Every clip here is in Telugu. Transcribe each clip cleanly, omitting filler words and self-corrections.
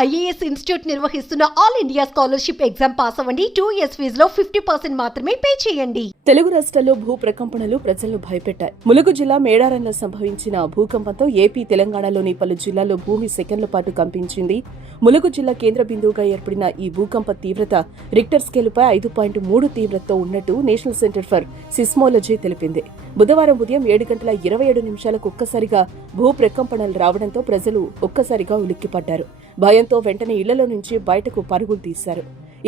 ఐఏఎస్ ఇన్స్టిట్యూట్ నిర్వహిస్తున్న all India scholarship exam pass అవ్వండి. 2 years ఫీజులో 50% మాత్రమే పే చేయండి. తెలుగు రాష్ట్రాల్లో భూ ప్రకంపనలు ప్రజలను భయపెట్టాయి. ములుగు జిల్లా మేడారంలో సంభవించిన భూకంపంతో ఏపీ, తెలంగాణలోని పలు జిల్లాల్లో భూమి సెకన్ల పాటు కంపించింది. ములుగు జిల్లా కేంద్ర బిందువుగా ఏర్పడిన ఈ భూకంప తీవ్రత రిక్టర్ స్కేలుపై 5.3 తీవ్రతతో ఉన్నట్టు నేషనల్ సెంటర్ ఫర్ సిస్మోలజీ తెలిపింది. బుధవారం ఉదయం 7:27 ఒక్కసారిగా భూ ప్రకంపనలు రావడంతో ప్రజలు ఒక్కసారిగా ఉలిక్కిపడ్డారు. భయంతో వెంటనే ఇళ్లలో నుంచి బయటకు పరుగులు తీశారు.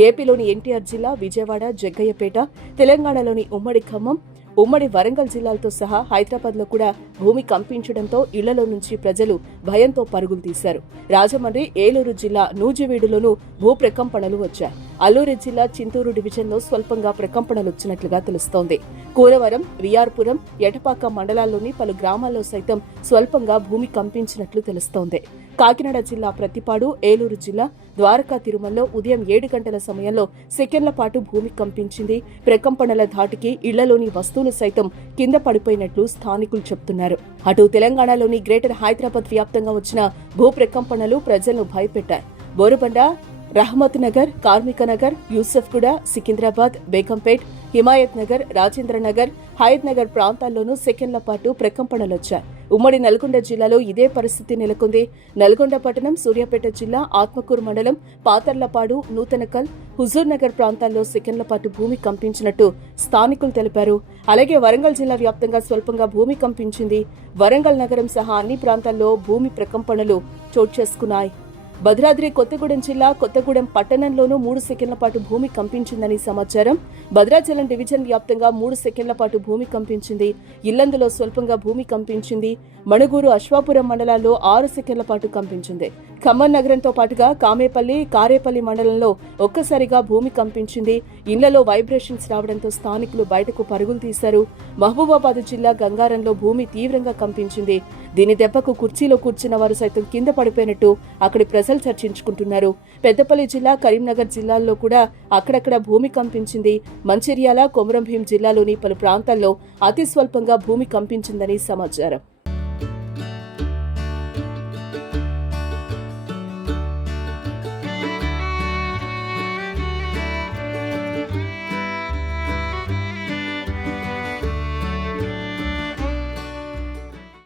ఏపీలోని ఎన్టీఆర్ జిల్లా, విజయవాడ, జగ్గయ్యపేట, తెలంగాణలోని ఉమ్మడి ఖమ్మం, ఉమ్మడి వరంగల్ జిల్లాలతో సహా హైదరాబాద్లో కూడా భూమి కంపించడంతో ఇళ్లలో నుంచి ప్రజలు భయంతో పరుగులు తీశారు. రాజమండ్రి, ఏలూరు జిల్లా నూజివీడులోనూ భూ ప్రకంపనలు వచ్చాయి. అల్లూరి జిల్లా చింతూరు డివిజన్లో స్వల్పంగా ప్రకంపనలు వచ్చినట్లుగా తెలుస్తోంది. కూరవరం, విఆర్పురం, ఎటపాక మండలాల్లోని పలు గ్రామాల్లో సైతం స్వల్పంగా భూమి కంపించినట్లు తెలుస్తోంది. కాకినాడ జిల్లా ప్రతిపాడు, ఏలూరు జిల్లా ద్వారకా తిరుమలలో ఉదయం 7 గంటల సమయంలో సెకండ్ల పాటు భూమి కంపించింది. ప్రకంపనల ధాటికి ఇళ్లలోని వస్తువులు సైతం కింద పడిపోయినట్లు స్థానికులు చెబుతున్నారు. అటు తెలంగాణలోని గ్రేటర్ హైదరాబాద్ వ్యాప్తంగా వచ్చిన భూ ప్రకంపనలు ప్రజలను భయపెట్టాయి. బోరుబండ, రహమత్ నగర్, కార్మిక నగర్, యూసఫ్గూడ, సికింద్రాబాద్, బేగంపేట్, హిమాయత్ నగర్, రాజేంద్ర నగర్, హయత్ నగర్ ప్రాంతాల్లోనూ సెకండ్ల పాటు ప్రకంపనలొచ్చాయి. ఉమ్మడి నల్గొండ జిల్లాలో ఇదే పరిస్థితి నెలకొంది. నల్గొండ పట్టణం, సూర్యాపేట జిల్లా, ఆత్మకూరు మండలం, పాతర్లపాడు, నూతనకల్, హుజూర్ నగర్ ప్రాంతాల్లో సెకండ్ల పాటు భూమి కంపించినట్టు స్థానికులు తెలిపారు. అలాగే వరంగల్ జిల్లా వ్యాప్తంగా స్వల్పంగా భూమి కంపించింది. వరంగల్ నగరం సహా అన్ని ప్రాంతాల్లో భూమి ప్రకంపనలు చోటు చేసుకున్నాయి. భద్రాద్రి కొత్తగూడెం జిల్లా కొత్తగూడెం పట్టణంలోనూ 3 సెకండ్ల పాటు భూమి కంపించిందని సమాచారం. భద్రాచలం డివిజన్ వ్యాప్తంగా 3 సెకండ్ల పాటు భూమి కంపించింది. ఇల్లందులో స్వల్పంగా భూమి కంపించింది. మణుగూరు, అశ్వాపురం మండలాల్లో 6 సెకండ్ల పాటు కంపించింది. ఖమ్మం నగరంతో పాటుగా కామేపల్లి, కారేపల్లి మండలంలో ఒక్కసారిగా భూమి కంపించింది. ఇళ్లలో వైబ్రేషన్స్ రావడంతో స్థానికులు బయటకు పరుగులు తీశారు. మహబూబాబాద్ జిల్లా గంగారంలో భూమి తీవ్రంగా కంపించింది. దీని దెబ్బకు కుర్చీలో కూర్చున్న వారు సైతం కింద పడిపోయినట్టు అక్కడి ప్రజలు చర్చించుకుంటున్నారు. పెద్దపల్లి జిల్లా, కరీంనగర్ జిల్లాల్లో కూడా అక్కడక్కడ భూమి కంపించింది. మంచిర్యాల, కొమరంభీం జిల్లాలోని పలు ప్రాంతాల్లో అతి స్వల్పంగా భూమి కంపించిందని సమాచారం.